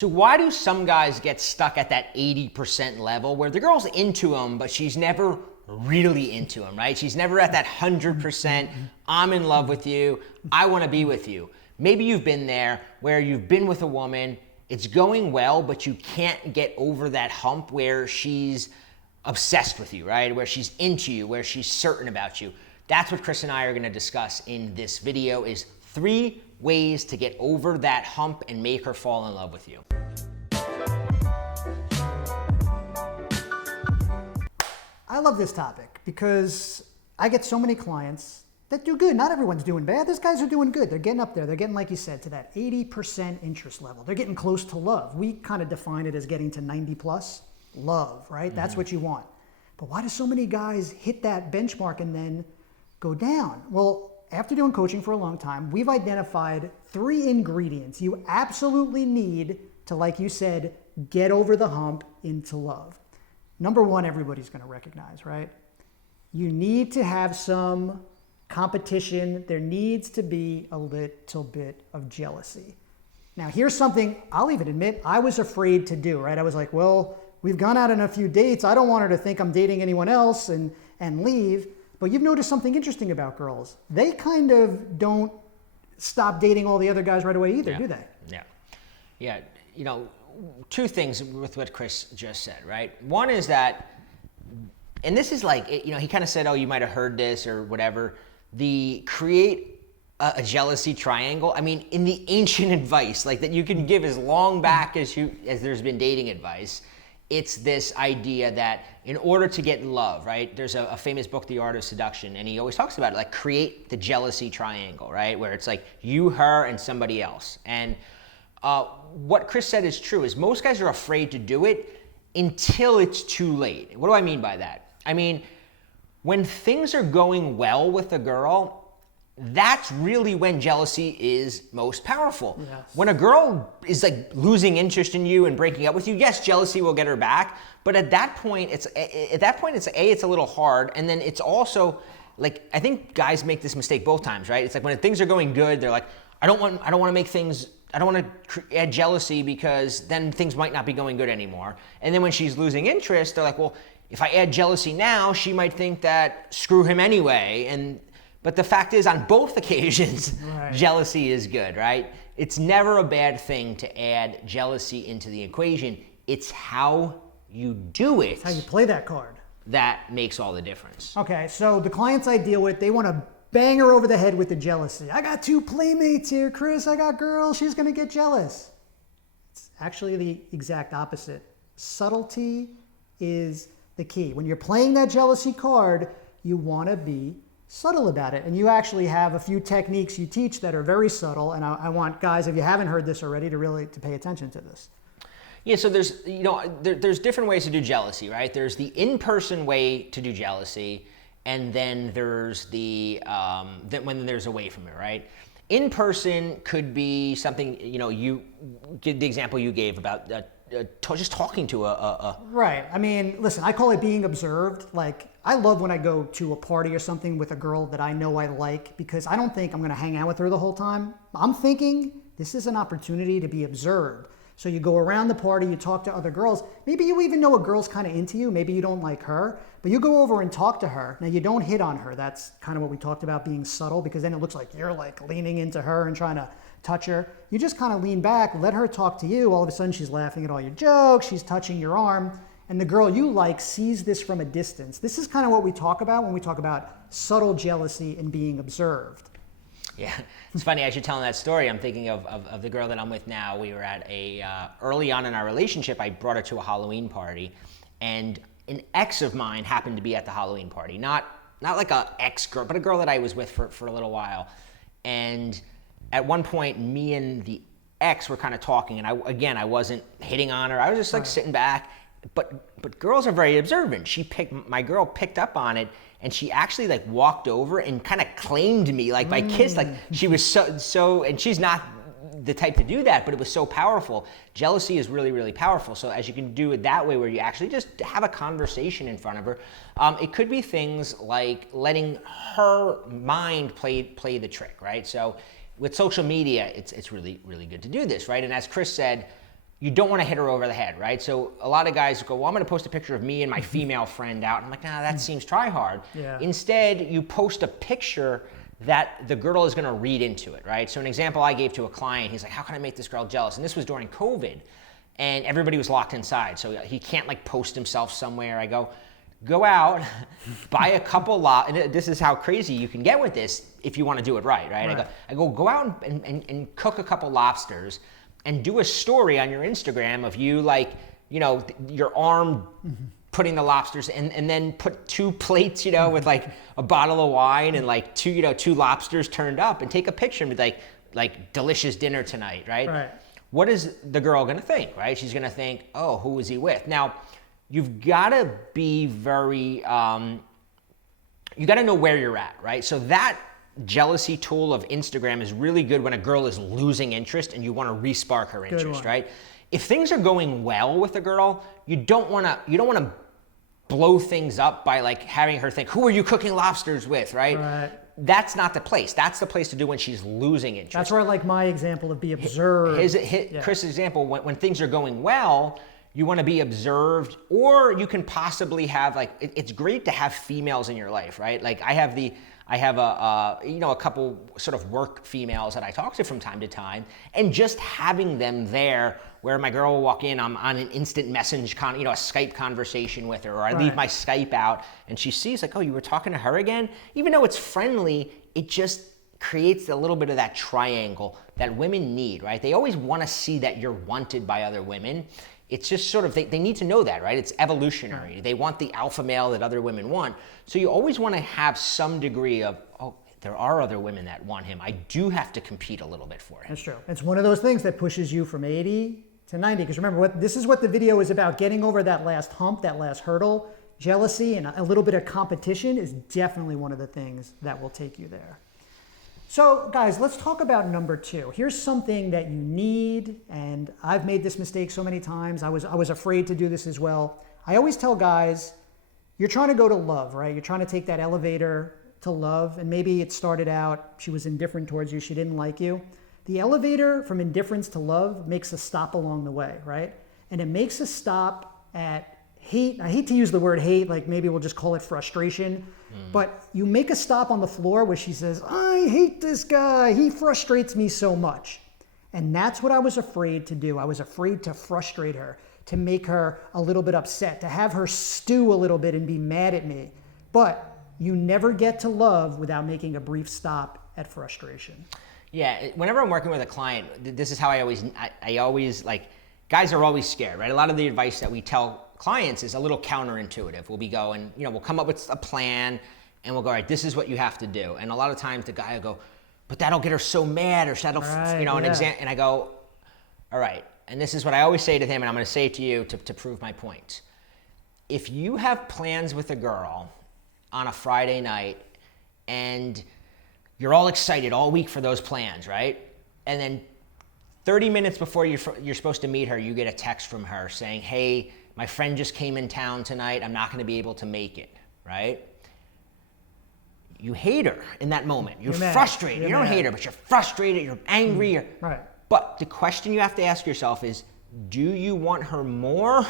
So why do some guys get stuck at that 80% level where the girl's into him, but she's never really into him, right? She's never at that 100%, I'm in love with you, I want to be with you. Maybe you've been there where you've been with a woman, it's going well, but you can't get over that hump where she's obsessed with you, right? Where she's into you, where she's certain about you. That's what Chris and I are going to discuss in this video, is 3 ways to get over that hump and make her fall in love with you. I love this topic because I get so many clients that do good. Not everyone's doing bad. These guys are doing good. They're getting up there. They're getting, like you said, to that 80% interest level. They're getting close to love. We kind of define it as getting to 90 plus. Love, right? That's what you want. But why do so many guys hit that benchmark and then go down? Well, after doing coaching for a long time, we've identified 3 ingredients you absolutely need to, like you said, get over the hump into love. Number 1, everybody's going to recognize, right? You need to have some competition. There needs to be a little bit of jealousy. Now, here's something I'll even admit I was afraid to do, right? I was like, well, we've gone out on a few dates. I don't want her to think I'm dating anyone else and leave. But you've noticed something interesting about girls. They kind of don't stop dating all the other guys right away either, do they? Yeah. You know, 2 things with what Chris just said, right? One is that, and this is like, you know, he kind of said, oh, you might have heard this or whatever, the create a jealousy triangle. I mean, in the ancient advice, like that you can give as long back as there's been dating advice, it's this idea that in order to get love, right? There's a famous book, The Art of Seduction, and he always talks about it, like create the jealousy triangle, right? Where it's like you, her, and somebody else. And what Chris said is true, is most guys are afraid to do it until it's too late. What do I mean by that? I mean, when things are going well with a girl, that's really when jealousy is most powerful. Yes. When a girl is like losing interest in you and breaking up with you, yes, jealousy will get her back. But at that point, it's a little hard, and then it's also like, I think guys make this mistake both times, right? It's like when things are going good, they're like, I don't want to add jealousy because then things might not be going good anymore. And then when she's losing interest, they're like, well, if I add jealousy now, she might think that screw him anyway. But the fact is, on both occasions, right, jealousy is good, right? It's never a bad thing to add jealousy into the equation. It's how you do it. It's how you play that card. That makes all the difference. Okay, so the clients I deal with, they want to bang her over the head with the jealousy. I got 2 playmates here, Chris. I got girls. She's going to get jealous. It's actually the exact opposite. Subtlety is the key. When you're playing that jealousy card, you want to be subtle about it. And you actually have a few techniques you teach that are very subtle. And I want guys, if you haven't heard this already, to pay attention to this. Yeah, so there's different ways to do jealousy, right? There's the in-person way to do jealousy, and then there's when there's away from it, right? In person could be something, you know, you did the example you gave about just talking to a. Right. I mean, listen, I call it being observed. Like, I love when I go to a party or something with a girl that I know I like, because I don't think I'm going to hang out with her the whole time. I'm thinking this is an opportunity to be observed. So you go around the party, you talk to other girls. Maybe you even know a girl's kind of into you. Maybe you don't like her, but you go over and talk to her. Now, you don't hit on her. That's kind of what we talked about, being subtle, because then it looks like you're like leaning into her and trying to touch her. You just kind of lean back, let her talk to you. All of a sudden, she's laughing at all your jokes. She's touching your arm. And the girl you like sees this from a distance. This is kind of what we talk about when we talk about subtle jealousy and being observed. Yeah, it's funny, as you're telling that story, I'm thinking of the girl that I'm with now. We were at early on in our relationship, I brought her to a Halloween party, and an ex of mine happened to be at the Halloween party. Not like a ex-girl, but a girl that I was with for a little while. And at one point, me and the ex were kind of talking, and I wasn't hitting on her. I was just like sitting back. But girls are very observant. My girl picked up on it, and she actually like walked over and kind of claimed me like by kiss. Like she was so, and she's not the type to do that, but it was so powerful. Jealousy is really, really powerful. So as you can do it that way, where you actually just have a conversation in front of her, it could be things like letting her mind play the trick, right? So with social media, it's really, really good to do this, right? And as Chris said, you don't want to hit her over the head, right? So a lot of guys go, well, I'm going to post a picture of me and my female friend out. And I'm like, nah, that seems try hard. Yeah. Instead, you post a picture that the girl is going to read into it, right? So an example I gave to a client, he's like, how can I make this girl jealous? And this was during COVID, and everybody was locked inside. So he can't like post himself somewhere. I go out, buy a couple and this is how crazy you can get with this if you want to do it right? I go out and cook a couple lobsters and do a story on your Instagram of you like, you know, your arm putting the lobsters and then put 2 plates, you know, with like a bottle of wine and like 2 lobsters turned up, and take a picture and be like delicious dinner tonight, right? Right. What is the girl gonna think, right? She's gonna think, oh, who is he with? Now, you've gotta be very, you gotta know where you're at, right? So that jealousy tool of Instagram is really good when a girl is losing interest and you want to re-spark her interest, right? If things are going well with a girl, you don't want to blow things up by like having her think, who are you cooking lobsters with, right? That's not the place. That's the place to do when she's losing interest. That's where I like my example of be observed. Chris' example, when things are going well, you want to be observed, or you can possibly have like, it's great to have females in your life, right? Like I have a couple sort of work females that I talk to from time to time, and just having them there where my girl will walk in, I'm on an instant message, a Skype conversation with her, or I leave my Skype out and she sees like, oh, you were talking to her again? Even though it's friendly, it just creates a little bit of that triangle that women need, right? They always want to see that you're wanted by other women. It's just sort of, they need to know that, right? It's evolutionary. They want the alpha male that other women want. So you always want to have some degree of, oh, there are other women that want him. I do have to compete a little bit for him. That's true. It's one of those things that pushes you from 80 to 90. Because remember, this is what the video is about. Getting over that last hump, that last hurdle. Jealousy and a little bit of competition is definitely one of the things that will take you there. So guys, let's talk about number 2. Here's something that you need, and I've made this mistake so many times. I was afraid to do this as well. I always tell guys, you're trying to go to love, right? You're trying to take that elevator to love, and maybe it started out, she was indifferent towards you, she didn't like you. The elevator from indifference to love makes a stop along the way, right? And it makes a stop at hate. I hate to use the word hate, like maybe we'll just call it frustration. But you make a stop on the floor where she says, I hate this guy. He frustrates me so much. And that's what I was afraid to do. I was afraid to frustrate her, to make her a little bit upset, to have her stew a little bit and be mad at me. But you never get to love without making a brief stop at frustration. Yeah, whenever I'm working with a client, this is how I always like, guys are always scared, right? A lot of the advice that we tell clients is a little counterintuitive. We'll be going, we'll come up with a plan and we'll go, all right, this is what you have to do. And a lot of times the guy will go, but that'll get her so mad, or that'll, and I go, all right. And this is what I always say to him, and I'm going to say it to you to prove my point. If you have plans with a girl on a Friday night and you're all excited all week for those plans, right? And then 30 minutes before you're supposed to meet her, you get a text from her saying, hey, my friend just came in town tonight. I'm not going to be able to make it, right? You hate her in that moment. You're frustrated. You don't hate her, but you're frustrated. You're angry. Right. But the question you have to ask yourself is, do you want her more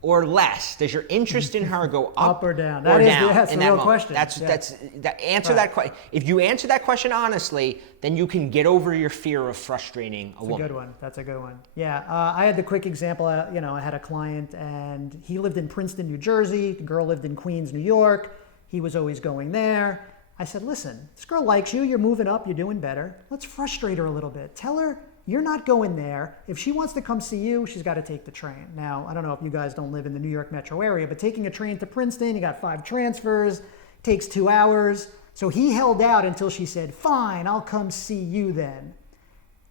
or less? Does your interest in her go up or down? That's the real question. Answer that question. If you answer that question honestly, then you can get over your fear of frustrating a woman. That's a good one. That's a good one. Yeah, I had the quick example. I had a client, and he lived in Princeton, New Jersey. The girl lived in Queens, New York. He was always going there. I said, listen, this girl likes you. You're moving up. You're doing better. Let's frustrate her a little bit. Tell her you're not going there. If she wants to come see you, she's got to take the train. Now, I don't know if you guys don't live in the New York metro area, but taking a train to Princeton, you got 5 transfers, takes 2 hours. So he held out until she said, fine, I'll come see you then.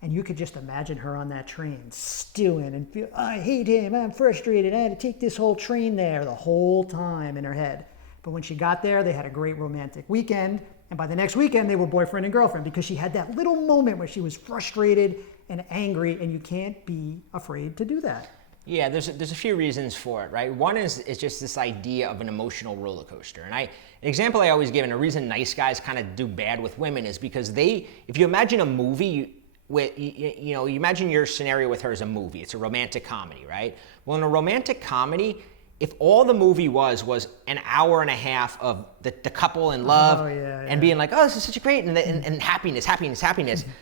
And you could just imagine her on that train stewing and feel, I hate him, I'm frustrated, I had to take this whole train there the whole time in her head. But when she got there, they had a great romantic weekend. And by the next weekend, they were boyfriend and girlfriend because she had that little moment where she was frustrated and angry, and you can't be afraid to do that. Yeah, there's a few reasons for it, right? One is just this idea of an emotional roller coaster. And an example I always give, and the reason nice guys kind of do bad with women is because if you imagine a movie, you imagine your scenario with her as a movie. It's a romantic comedy, right? Well, in a romantic comedy, if all the movie was an hour and a half of the couple in love and being like, oh, this is such a great, and happiness,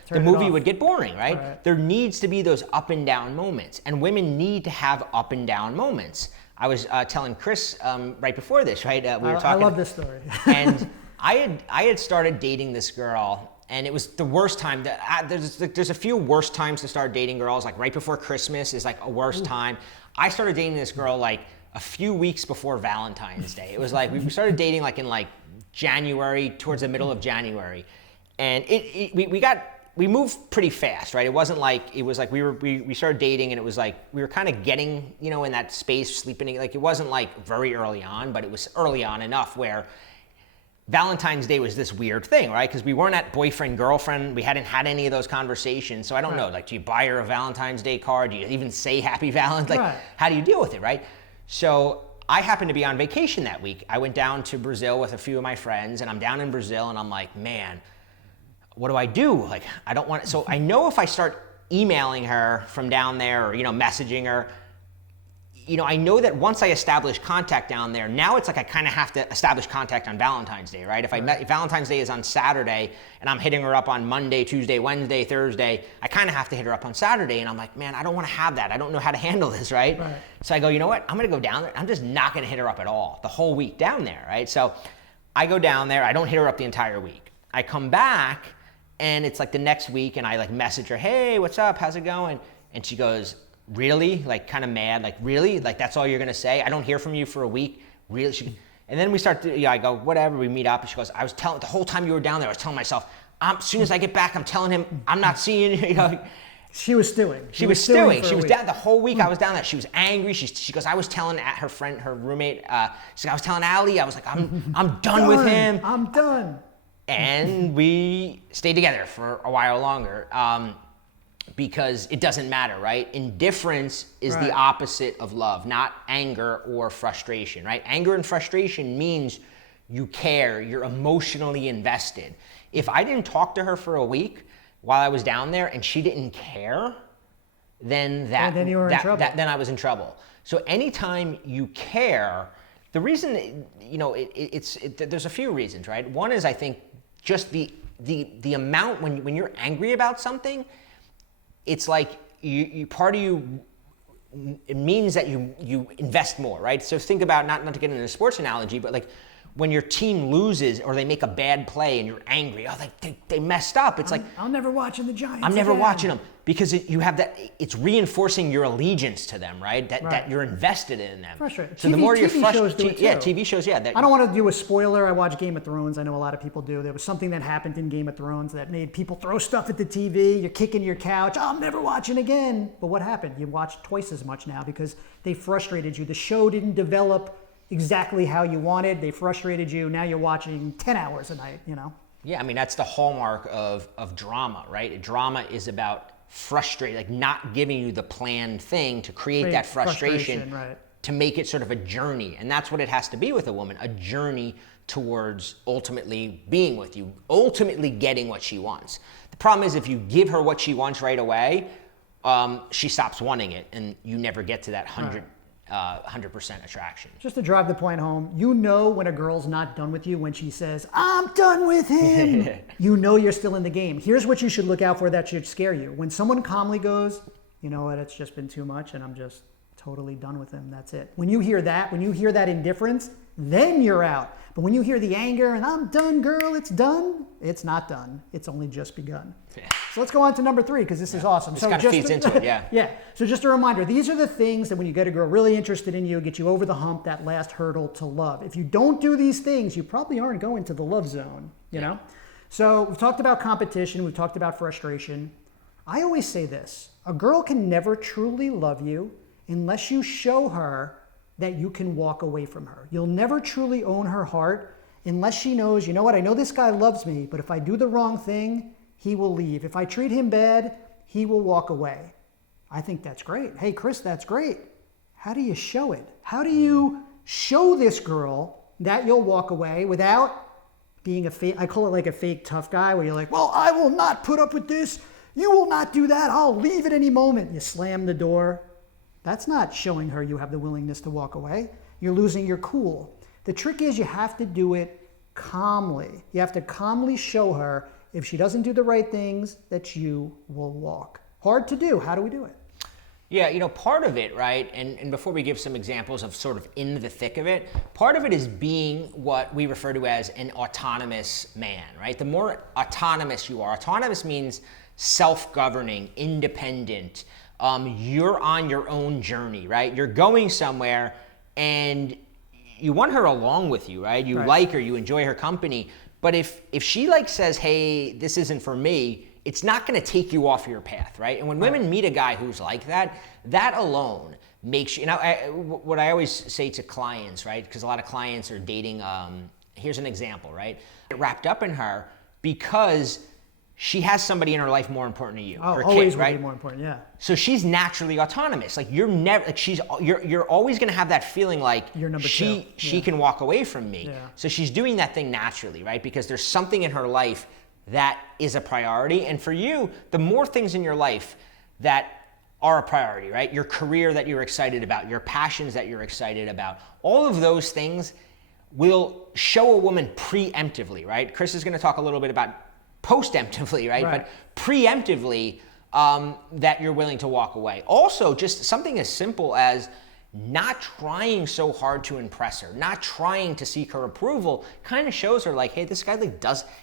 the movie would get boring, right? There needs to be those up and down moments, and women need to have up and down moments. I was telling Chris right before this, right? We were talking. I love this story. And I had started dating this girl, and it was the worst time. There's a few worst times to start dating girls. Like right before Christmas is like a worst time. I started dating this girl like a few weeks before Valentine's Day. It was like we started dating like in like January, towards the middle of January, and we moved pretty fast, right? It wasn't like it was like we started dating, and it was like we were kind of getting in that space, sleeping. Like it wasn't like very early on, but it was early on enough where Valentine's Day was this weird thing, right? Because we weren't at boyfriend, girlfriend. We hadn't had any of those conversations. So I don't know, like, do you buy her a Valentine's Day card? Do you even say happy Valentine's? Like, how do you deal with it, right? So I happened to be on vacation that week. I went down to Brazil with a few of my friends, and I'm down in Brazil, and I'm like, man, what do I do? Like, I don't want to. So I know if I start emailing her from down there or, messaging her, I know that once I establish contact down there, now it's like I kind of have to establish contact on Valentine's Day, right? If Valentine's Day is on Saturday and I'm hitting her up on Monday, Tuesday, Wednesday, Thursday, I kind of have to hit her up on Saturday, and I'm like, man, I don't want to have that. I don't know how to handle this, right? So I go, you know what? I'm going to go down there. I'm just not going to hit her up at all the whole week down there, right? So I go down there. I don't hit her up the entire week. I come back, and it's like the next week, and I like message her, hey, what's up? How's it going? And she goes, really? Like kind of mad, like really? Like that's all you're gonna say? I don't hear from you for a week? Really? And then we start to, I go, whatever, we meet up, and she goes, I was telling, the whole time you were down there, I was telling myself, as soon as I get back, I'm telling him, I'm not seeing you, She was stewing. She was stewing. She was down the whole week. I was down there. She was angry. She goes, I was telling her friend, her roommate, she goes, I was telling Allie, I was like, I'm done with him. I'm done. And we stayed together for a while longer. Because it doesn't matter, right? Indifference is the opposite of love, not anger or frustration, right? Anger and frustration means you care, you're emotionally invested. If I didn't talk to her for a week while I was down there and she didn't care, then you were in trouble. Then I was in trouble. So anytime you care, the reason, there's a few reasons, right? One is I think just the amount when you're angry about something, it's like you part of you, it means that you invest more, right? So think about, not to get into a sports analogy, but like when your team loses or they make a bad play and you're angry, they messed up. It's I'm never watching the Giants. I'm never watching them, because you have that. It's reinforcing your allegiance to them, right? That you're invested in them. Frustrated. So the more you're frustrated, TV shows, I don't want to do a spoiler. I watch Game of Thrones. I know a lot of people do. There was something that happened in Game of Thrones that made people throw stuff at the TV. You're kicking your couch. I'm never watching again. But what happened? You watch twice as much now because they frustrated you. The show didn't develop exactly how you wanted. They frustrated you. Now you're watching 10 hours a night, Yeah, I mean, that's the hallmark of drama, right? Drama is about frustrating, like not giving you the planned thing to create that frustration right. To make it sort of a journey. And that's what it has to be with a woman, a journey towards ultimately being with you, ultimately getting what she wants. The problem is if you give her what she wants right away, she stops wanting it, and you never get to that 100% attraction. Just to drive the point home, when a girl's not done with you when she says, I'm done with him. You're still in the game. Here's what you should look out for that should scare you. When someone calmly goes, you know what, it's just been too much and I'm just totally done with him. That's it. When you hear that indifference, then you're out. But when you hear the anger and I'm done, girl, it's done, it's not done. It's only just begun. Yeah. So let's go on to number 3, because this is awesome. This kind of feeds into it, yeah. Yeah. So just a reminder, these are the things that when you get a girl really interested in you, get you over the hump, that last hurdle to love. If you don't do these things, you probably aren't going to the love zone, you know? So we've talked about competition. We've talked about frustration. I always say this. A girl can never truly love you unless you show her that you can walk away from her. You'll never truly own her heart unless she knows, you know what, I know this guy loves me, but if I do the wrong thing, he will leave. If I treat him bad, he will walk away. I think that's great. Hey, Chris, that's great. How do you show it? How do you show this girl that you'll walk away without being a fake, I call it like a fake tough guy where you're like, well, I will not put up with this. You will not do that. I'll leave at any moment. You slam the door. That's not showing her you have the willingness to walk away. You're losing your cool. The trick is you have to do it calmly. You have to calmly show her if she doesn't do the right things that you will walk. Hard to do. How do we do it? Yeah, part of it, right, and before we give some examples of sort of in the thick of it, part of it is being what we refer to as an autonomous man, right? The more autonomous you are, autonomous means self-governing, independent. You're on your own journey, right? You're going somewhere and you want her along with you, right? You like her, you enjoy her company. But if she says, hey, this isn't for me, it's not going to take you off your path, right? And when women meet a guy who's like that, that alone makes you, what I always say to clients, right? Because a lot of clients are dating, here's an example, right? Get wrapped up in her because she has somebody in her life more important to you. Oh, her always kid, will right? be more important, yeah. So she's naturally autonomous. You're never, you're always going to have that feeling like You're number she can walk away from me. Yeah. So she's doing that thing naturally, right? Because there's something in her life that is a priority. And for you, the more things in your life that are a priority, right? Your career that you're excited about, your passions that you're excited about, all of those things will show a woman preemptively, right? Chris is going to talk a little bit about post-emptively, right? But preemptively, that you're willing to walk away. Also, just something as simple as not trying so hard to impress her, not trying to seek her approval, kind of shows her hey, this guy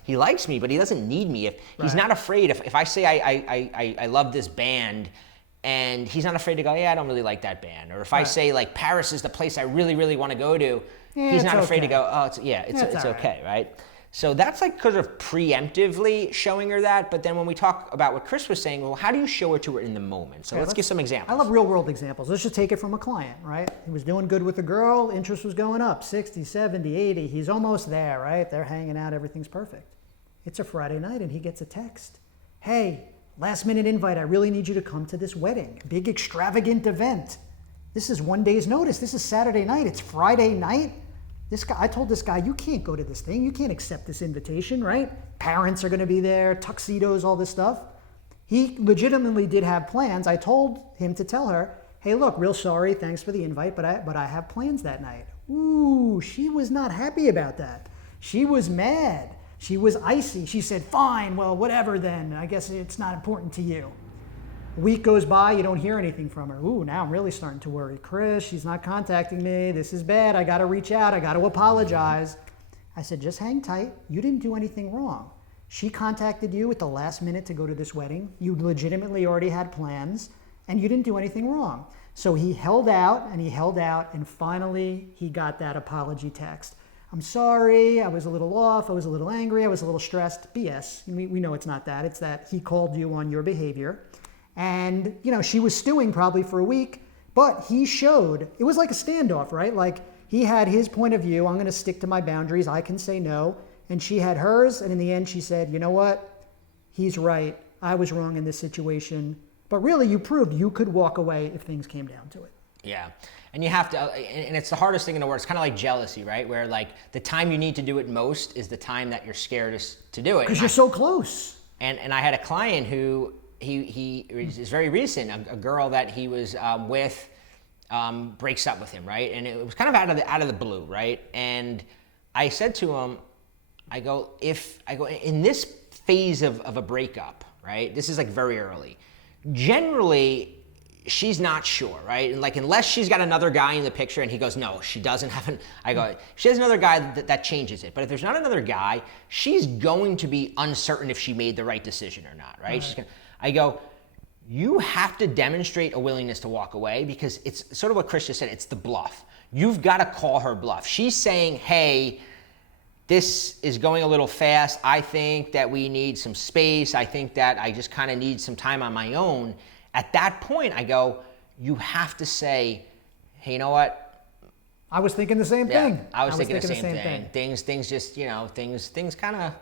he likes me, but he doesn't need me. If he's not afraid, if I say I love this band, and he's not afraid to go, yeah, I don't really like that band. Or if I say Paris is the place I really, really want to go to, he's not afraid to go, oh, it's okay, right? So that's because of preemptively showing her that. But then when we talk about what Chris was saying, well, how do you show it to her in the moment? So let's give some examples. I love real world examples. Let's just take it from a client, right? He was doing good with a girl, interest was going up, 60, 70, 80. He's almost there, right? They're hanging out, everything's perfect. It's a Friday night and he gets a text. Hey, last minute invite, I really need you to come to this wedding. Big extravagant event. This is 1 day's notice. This is Saturday night. It's Friday night. I told this guy, you can't go to this thing. You can't accept this invitation, right? Parents are going to be there, tuxedos, all this stuff. He legitimately did have plans. I told him to tell her, hey, look, real sorry, thanks for the invite, but I have plans that night. Ooh, she was not happy about that. She was mad. She was icy. She said, fine, well, whatever then. I guess it's not important to you. A week goes by, you don't hear anything from her. Ooh, now I'm really starting to worry. Chris, she's not contacting me. This is bad. I got to reach out. I got to apologize. I said, just hang tight. You didn't do anything wrong. She contacted you at the last minute to go to this wedding. You legitimately already had plans, and you didn't do anything wrong. So he held out, and finally he got that apology text. I'm sorry, I was a little off, I was a little angry, I was a little stressed. BS. We know it's not that. It's that he called you on your behavior. And, she was stewing probably for a week, but he showed, it was like a standoff, right? He had his point of view, I'm going to stick to my boundaries, I can say no. And she had hers, and in the end she said, you know what? He's right, I was wrong in this situation. But really, you proved you could walk away if things came down to it. Yeah. And you have to, and it's the hardest thing in the world. It's kind of like jealousy, right? Where the time you need to do it most is the time that you're scared to do it. Because you're so close. And I had a client who, he is very recent, a girl that he was with breaks up with him, right? And it was kind of out of the blue, right? And I said to him, I go, in this phase of a breakup, right? This is very early. Generally, she's not sure, right? And unless she's got another guy in the picture and he goes, no, she doesn't have an, I go, she has another guy that changes it. But if there's not another guy, she's going to be uncertain if she made the right decision or not, right? I go, you have to demonstrate a willingness to walk away because it's sort of what Chris just said, it's the bluff. You've got to call her bluff. She's saying, hey, this is going a little fast. I think that we need some space. I think that I just kind of need some time on my own. At that point, I go, you have to say, hey, you know what? I was thinking the same thing. I was thinking the same thing. Things just, things kind of,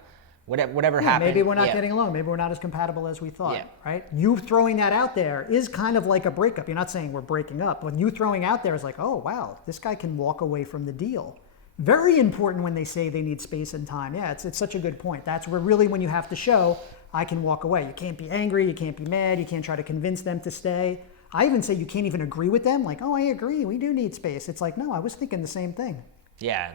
whatever happened. Maybe we're not getting along. Maybe we're not as compatible as we thought, right? You throwing that out there is kind of like a breakup. You're not saying we're breaking up. When you throwing out there is like, oh, wow, this guy can walk away from the deal. Very important when they say they need space and time. Yeah, it's such a good point. That's where really when you have to show, I can walk away. You can't be angry, you can't be mad, you can't try to convince them to stay. I even say you can't even agree with them. Like, oh, I agree, we do need space. It's like, no, I was thinking the same thing. Yeah,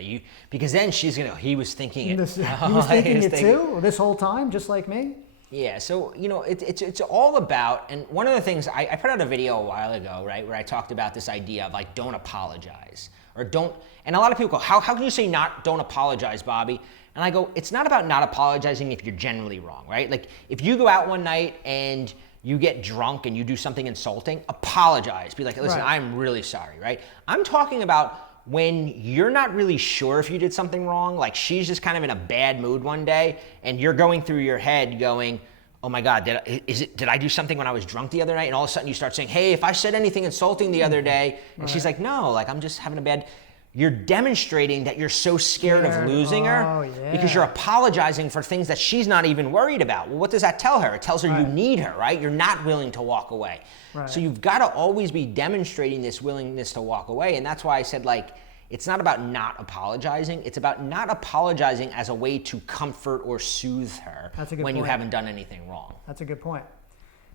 you because then she's gonna. He was thinking it. He was thinking it too, this whole time, just like me. Yeah, so it's all about, and one of the things I put out a video a while ago, right, where I talked about this idea of like don't apologize or don't. And a lot of people go, how can you say don't apologize, Bobby? And I go, it's not about not apologizing if you're generally wrong, right? Like if you go out one night and you get drunk and you do something insulting, apologize. Be like, listen, Right. I'm really sorry, right? I'm talking about when you're not really sure if you did something wrong, like she's just kind of in a bad mood one day and you're going through your head going, oh my God, did I do something when I was drunk the other night? And all of a sudden you start saying, hey, if I said anything insulting the other day, and she's like, no, like I'm just having a bad, you're demonstrating that you're so scared of losing her because you're apologizing for things that she's not even worried about. Well, what does that tell her? It tells her you need her, right? You're not willing to walk away. Right. So you've got to always be demonstrating this willingness to walk away. And that's why I said, like, it's not about not apologizing. It's about not apologizing as a way to comfort or soothe her when you haven't done anything wrong. That's a good point.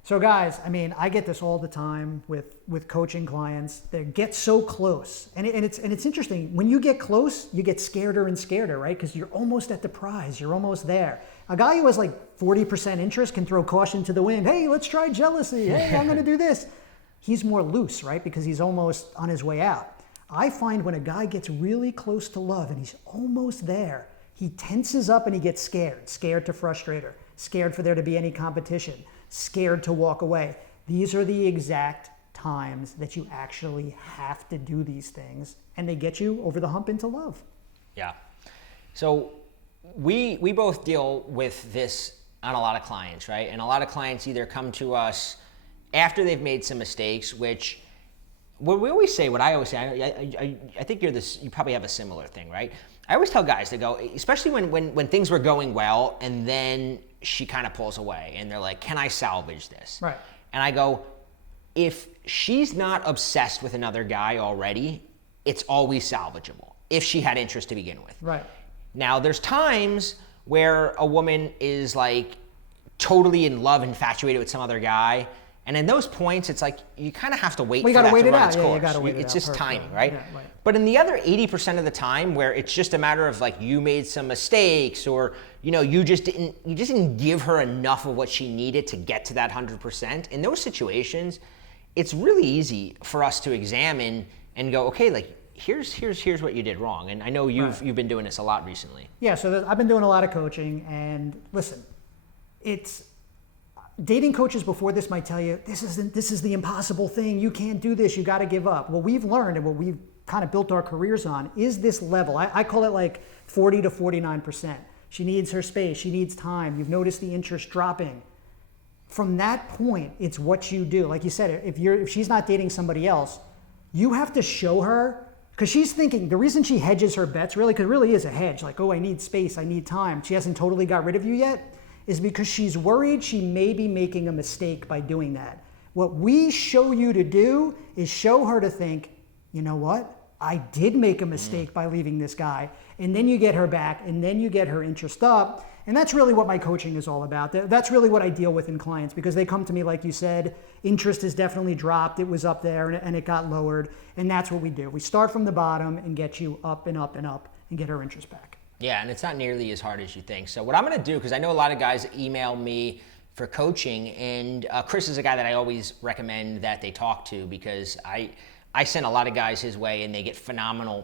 So guys, I mean, I get this all the time with coaching clients. They get so close, and it's interesting. When you get close, you get scareder and scareder, right? Because you're almost at the prize. You're almost there. A guy who has like 40% interest can throw caution to the wind. Hey, let's try jealousy. Hey, I'm going to do this. He's more loose, right? Because he's almost on his way out. I find when a guy gets really close to love and he's almost there, he tenses up and he gets scared to frustrate her, scared for there to be any competition, scared to walk away. These are the exact times that you actually have to do these things, and they get you over the hump into love. Yeah. So we both deal with this on a lot of clients, right? And a lot of clients either come to us after they've made some mistakes, which what we always say, what I always say, I think you probably have a similar thing, right? I always tell guys to go, especially when things were going well and then she kind of pulls away and they're like, can I salvage this? Right. And I go, if she's not obsessed with another guy already, it's always salvageable if she had interest to begin with. Right. Now, there's times where a woman is like totally in love, infatuated with some other guy. And in those points, it's like you kind of have to wait for that to run its course. It's just timing, right? Yeah, right? But in the other 80% of the time, where it's just a matter of like you made some mistakes, or you just didn't give her enough of what she needed to get to that 100%. In those situations, it's really easy for us to examine and go, okay, like here's what you did wrong. And I know you've been doing this a lot recently. Yeah. So I've been doing a lot of coaching, and listen, it's. Dating coaches before this might tell you, this is the impossible thing. You can't do this. You got to give up. What we've learned and what we've kind of built our careers on is this level. I call it like 40 to 49%. She needs her space. She needs time. You've noticed the interest dropping. From that point, it's what you do. Like you said, if she's not dating somebody else, you have to show her, because she's thinking, the reason she hedges her bets, really, because it really is a hedge, like, oh, I need space, I need time. She hasn't totally got rid of you yet, is because she's worried she may be making a mistake by doing that. What we show you to do is show her to think, you know what? I did make a mistake by leaving this guy. And then you get her back, and then you get her interest up. And that's really what my coaching is all about. That's really what I deal with in clients, because they come to me, like you said, interest has definitely dropped. It was up there and it got lowered. And that's what we do. We start from the bottom and get you up and up and up and get her interest back. Yeah, and it's not nearly as hard as you think. So what I'm going to do, because I know a lot of guys email me for coaching, and Chris is a guy that I always recommend that they talk to, because I send a lot of guys his way and they get phenomenal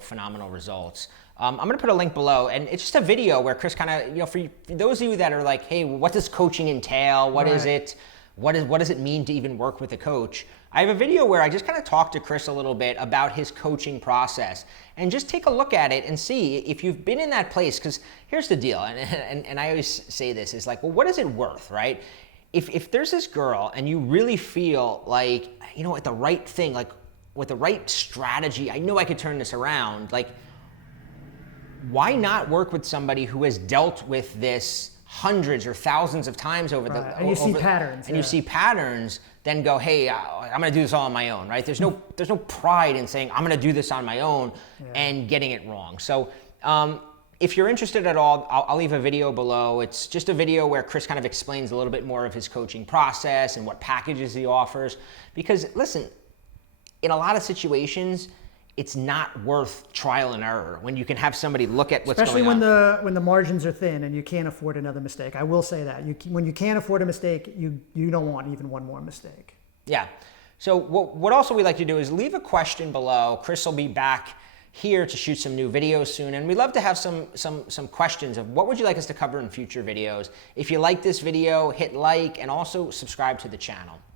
results. I'm going to put a link below, and it's just a video where Chris kind of, for those of you that are like, hey, what does coaching entail? What is it? What does it mean to even work with a coach? I have a video where I just kind of talk to Chris a little bit about his coaching process, and just take a look at it and see if you've been in that place. Because here's the deal, and I always say this, is like, well, what is it worth, right? If there's this girl and you really feel like, at the right thing, like with the right strategy, I know I could turn this around, like, why not work with somebody who has dealt with this hundreds or thousands of times over the and you see patterns, and you see patterns, then go, hey, I'm going to do this all on my own, right? There's no pride in saying I'm going to do this on my own and getting it wrong. So If you're interested at all, I'll leave a video below. It's just a video where Chris kind of explains a little bit more of his coaching process and what packages he offers. Because listen, in a lot of situations, it's not worth trial and error when you can have somebody look at what's Especially going on. when the margins are thin and you can't afford another mistake. I will say that. When you can't afford a mistake, you don't want even one more mistake. Yeah. So what also we like to do is leave a question below. Chris will be back here to shoot some new videos soon, and we'd love to have some questions of what would you like us to cover in future videos. If you like this video, hit like and also subscribe to the channel.